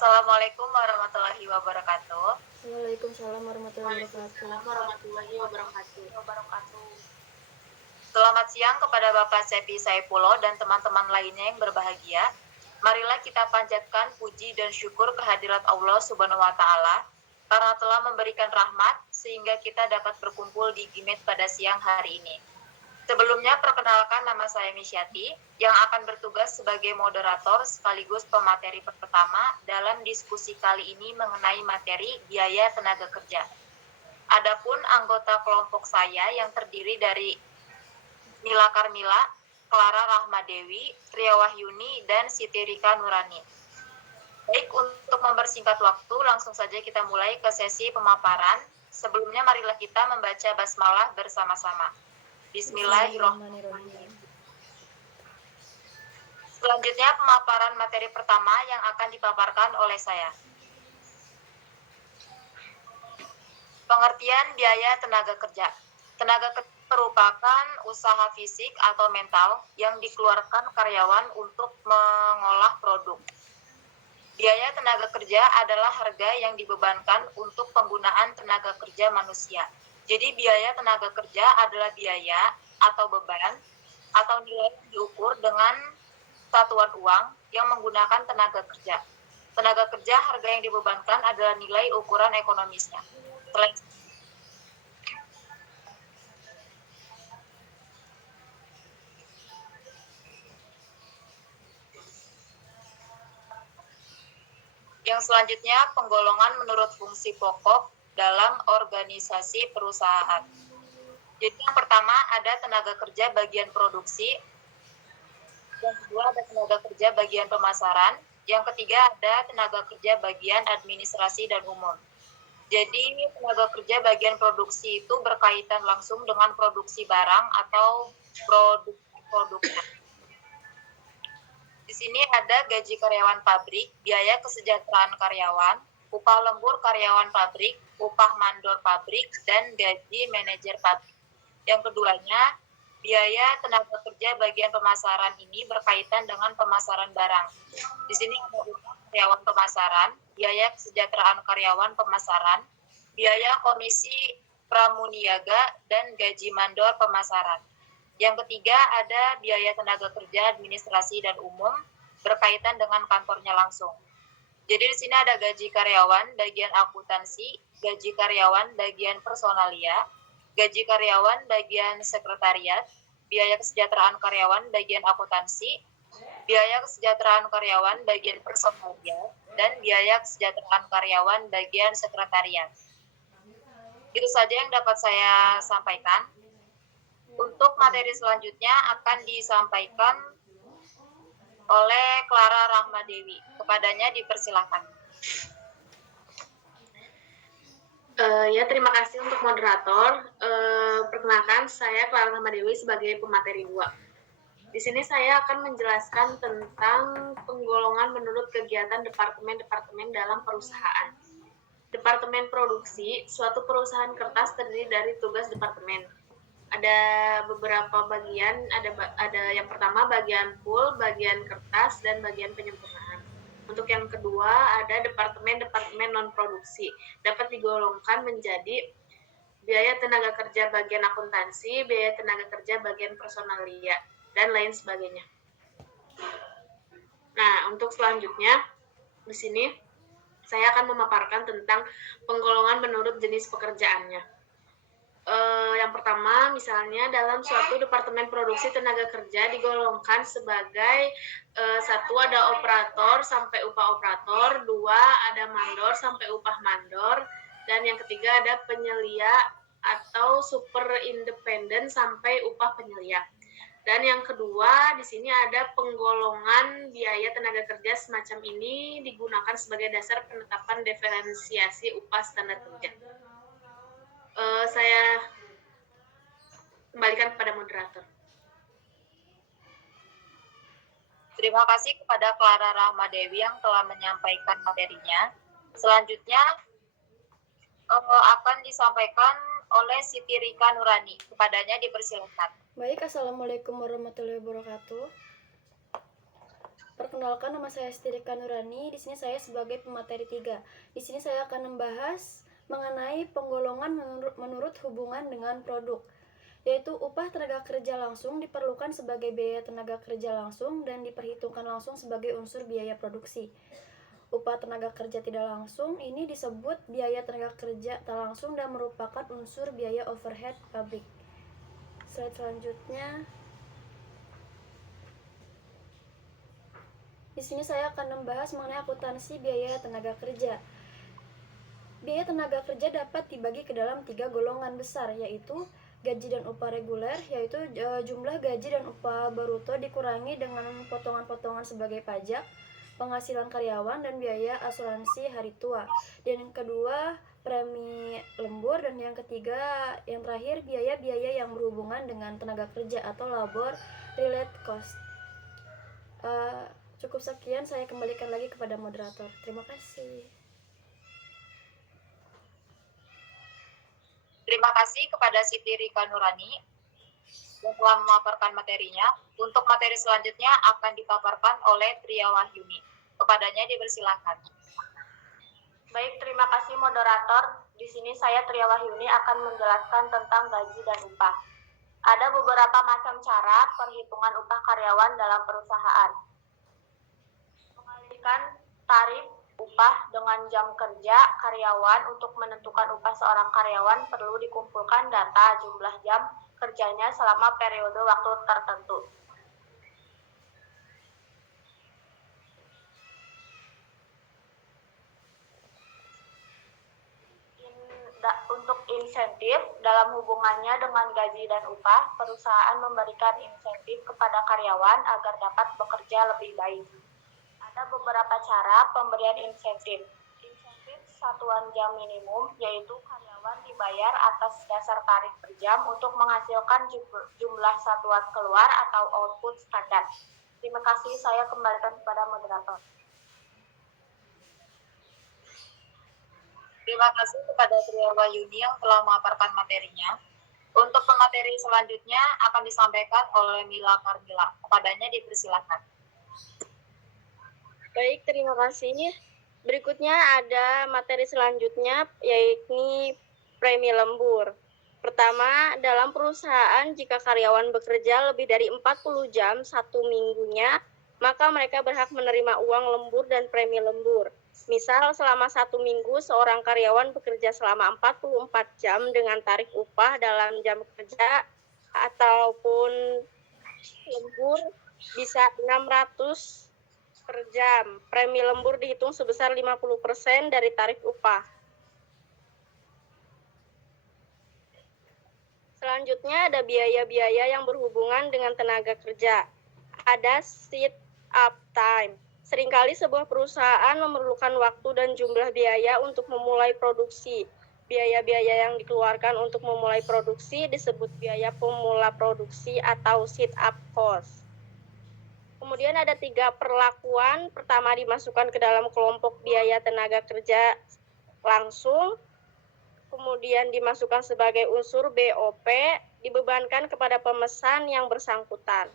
Assalamualaikum warahmatullahi wabarakatuh. Waalaikumsalam warahmatullahi wabarakatuh. Warahmatullahi wabarakatuh. Selamat siang kepada Bapak Sepi Saipullah dan teman-teman lainnya yang berbahagia. Marilah kita panjatkan puji dan syukur kehadirat Allah Subhanahu wa Ta'ala karena telah memberikan rahmat sehingga kita dapat berkumpul di Gimet pada siang hari ini. Sebelumnya perkenalkan, nama saya Misyati yang akan bertugas sebagai moderator sekaligus pemateri pertama dalam diskusi kali ini mengenai materi biaya tenaga kerja. Adapun anggota kelompok saya yang terdiri dari Mila Karmila, Clara Rahmadewi, Tria Wahyuni, dan Siti Rika Nurani. Baik, untuk mempersingkat waktu, langsung saja kita mulai ke sesi pemaparan. Sebelumnya marilah kita membaca basmalah bersama-sama. Bismillahirrahmanirrahim. Selanjutnya pemaparan materi pertama yang akan dipaparkan oleh saya. Pengertian biaya tenaga kerja. Tenaga kerja merupakan usaha fisik atau mental yang dikeluarkan karyawan untuk mengolah produk. Biaya tenaga kerja adalah harga yang dibebankan untuk penggunaan tenaga kerja manusia. Jadi biaya tenaga kerja adalah biaya atau beban atau nilai yang diukur dengan satuan uang yang menggunakan tenaga kerja. Tenaga kerja harga yang dibebankan adalah nilai ukuran ekonomisnya. Yang selanjutnya, penggolongan menurut fungsi pokok dalam organisasi perusahaan. Jadi yang pertama ada tenaga kerja bagian produksi, yang kedua ada tenaga kerja bagian pemasaran, yang ketiga ada tenaga kerja bagian administrasi dan umum. Jadi tenaga kerja bagian produksi itu berkaitan langsung dengan produksi barang atau produk-produknya. Di sini ada gaji karyawan pabrik, biaya kesejahteraan karyawan, upah lembur karyawan pabrik, upah mandor pabrik, dan gaji manajer pabrik. Yang keduanya, biaya tenaga kerja bagian pemasaran ini berkaitan dengan pemasaran barang. Di sini ada upah karyawan pemasaran, biaya kesejahteraan karyawan pemasaran, biaya komisi pramuniaga, dan gaji mandor pemasaran. Yang ketiga ada biaya tenaga kerja administrasi dan umum berkaitan dengan kantornya langsung. Jadi di sini ada gaji karyawan bagian akuntansi, gaji karyawan bagian personalia, gaji karyawan bagian sekretariat, biaya kesejahteraan karyawan bagian akuntansi, biaya kesejahteraan karyawan bagian personalia, dan biaya kesejahteraan karyawan bagian sekretariat. Itu saja yang dapat saya sampaikan. Untuk materi selanjutnya akan disampaikan oleh Clara Rahmadewi. Kepadanya dipersilakan. Terima kasih untuk moderator. Perkenalkan, saya Clara Rahmadewi sebagai pemateri 2. Di sini saya akan menjelaskan tentang penggolongan menurut kegiatan departemen-departemen dalam perusahaan. Departemen produksi, suatu perusahaan kertas terdiri dari tugas departemen. Ada beberapa bagian, ada yang pertama bagian pool, bagian kertas, dan bagian penyempurnaan. Untuk yang kedua ada departemen-departemen non-produksi, dapat digolongkan menjadi biaya tenaga kerja bagian akuntansi, biaya tenaga kerja bagian personalia, dan lain sebagainya. Nah, untuk selanjutnya di sini saya akan memaparkan tentang penggolongan menurut jenis pekerjaannya. Yang pertama, misalnya dalam suatu departemen produksi tenaga kerja digolongkan sebagai satu ada operator sampai upah operator, dua ada mandor sampai upah mandor, dan yang ketiga ada penyelia atau super independen sampai upah penyelia. Dan yang kedua, di sini ada penggolongan biaya tenaga kerja semacam ini digunakan sebagai dasar penetapan diferensiasi upah standar kerja. Saya kembalikan kepada moderator. Terima kasih kepada Clara Rahmadewi yang telah menyampaikan materinya. Selanjutnya akan disampaikan oleh Siti Rika Nurani. Kepadanya dipersilakan. Baik, Assalamualaikum warahmatullahi wabarakatuh. Perkenalkan, nama saya Stirika Nurani. Di sini saya sebagai pemateri 3. Di sini saya akan membahas mengenai penggolongan menurut hubungan dengan produk, yaitu upah tenaga kerja langsung diperlukan sebagai biaya tenaga kerja langsung dan diperhitungkan langsung sebagai unsur biaya produksi. Upah tenaga kerja tidak langsung ini disebut biaya tenaga kerja tak langsung dan merupakan unsur biaya overhead pabrik. Slide selanjutnya. Di sini saya akan membahas mengenai akuntansi biaya tenaga kerja. Biaya tenaga kerja dapat dibagi ke dalam 3 golongan besar, yaitu gaji dan upah reguler, yaitu jumlah gaji dan upah bruto dikurangi dengan potongan-potongan sebagai pajak, penghasilan karyawan, dan biaya asuransi hari tua. Dan yang kedua, premi lembur, dan yang ketiga, yang terakhir, biaya-biaya yang berhubungan dengan tenaga kerja atau labor related cost. Cukup sekian, saya kembalikan lagi kepada moderator. Terima kasih. Terima kasih kepada Siti Rika Nurani yang telah memaparkan materinya. Untuk materi selanjutnya akan dipaparkan oleh Tria Wahyuni. Kepadanya dipersilakan. Baik, terima kasih moderator. Di sini saya Tria Wahyuni akan menjelaskan tentang gaji dan upah. Ada beberapa macam cara perhitungan upah karyawan dalam perusahaan. Mengalihkan tarif upah dengan jam kerja karyawan. Untuk menentukan upah seorang karyawan perlu dikumpulkan data jumlah jam kerjanya selama periode waktu tertentu. Untuk insentif dalam hubungannya dengan gaji dan upah, perusahaan memberikan insentif kepada karyawan agar dapat bekerja lebih baik. Ada beberapa cara pemberian insentif. Insentif satuan jam minimum, yaitu karyawan dibayar atas dasar tarif per jam untuk menghasilkan jumlah satuan keluar atau output standar. Terima kasih, saya kembalikan kepada moderator. Terima kasih kepada Tria Wahyuni yang telah memaparkan materinya. Untuk pemateri selanjutnya akan disampaikan oleh Mila Karmila. Kepadanya dipersilakan. Baik, terima kasih. Berikutnya ada materi selanjutnya, yaitu premi lembur. Pertama, dalam perusahaan jika karyawan bekerja lebih dari 40 jam satu minggunya, maka mereka berhak menerima uang lembur dan premi lembur. Misal, selama 1 minggu seorang karyawan bekerja selama 44 jam dengan tarif upah dalam jam kerja ataupun lembur bisa 600 per jam. Premi lembur dihitung sebesar 50% dari tarif upah. Selanjutnya ada biaya-biaya yang berhubungan dengan tenaga kerja. Ada sit up time. Seringkali sebuah perusahaan memerlukan waktu dan jumlah biaya untuk memulai produksi. Biaya-biaya yang dikeluarkan untuk memulai produksi disebut biaya pemula produksi atau sit up cost. Kemudian ada 3 perlakuan. Pertama, dimasukkan ke dalam kelompok biaya tenaga kerja langsung. Kemudian dimasukkan sebagai unsur BOP, dibebankan kepada pemesan yang bersangkutan.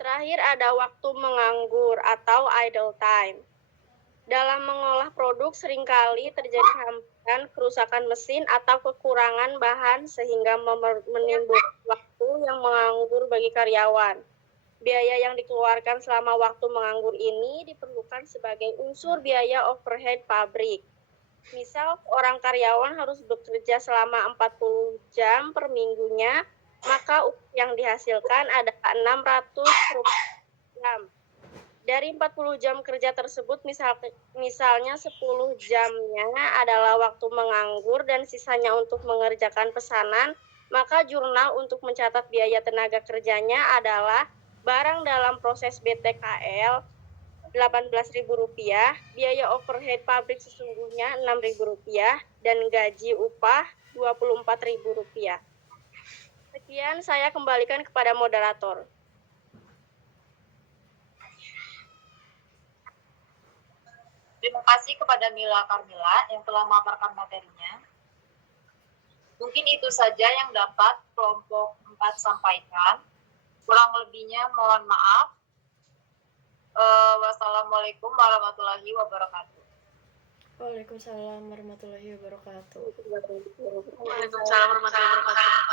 Terakhir ada waktu menganggur atau idle time. Dalam mengolah produk seringkali terjadi hambatan, kerusakan mesin atau kekurangan bahan sehingga menimbulkan waktu yang menganggur bagi karyawan. Biaya yang dikeluarkan selama waktu menganggur ini diperlukan sebagai unsur biaya overhead pabrik. Misal, orang karyawan harus bekerja selama 40 jam per minggunya, maka upah yang dihasilkan adalah 600 rupiah jam. Dari 40 jam kerja tersebut, misalnya 10 jamnya adalah waktu menganggur dan sisanya untuk mengerjakan pesanan, maka jurnal untuk mencatat biaya tenaga kerjanya adalah barang dalam proses BTKL Rp18.000, biaya overhead pabrik sesungguhnya Rp6.000, dan gaji upah Rp24.000. Sekian, saya kembalikan kepada moderator. Terima kasih kepada Mila Karmila yang telah memaparkan materinya. Mungkin itu saja yang dapat kelompok 4 sampaikan. Kurang lebihnya mohon maaf. Wassalamualaikum warahmatullahi wabarakatuh. Waalaikumsalam warahmatullahi wabarakatuh. Waalaikumsalam warahmatullahi wabarakatuh.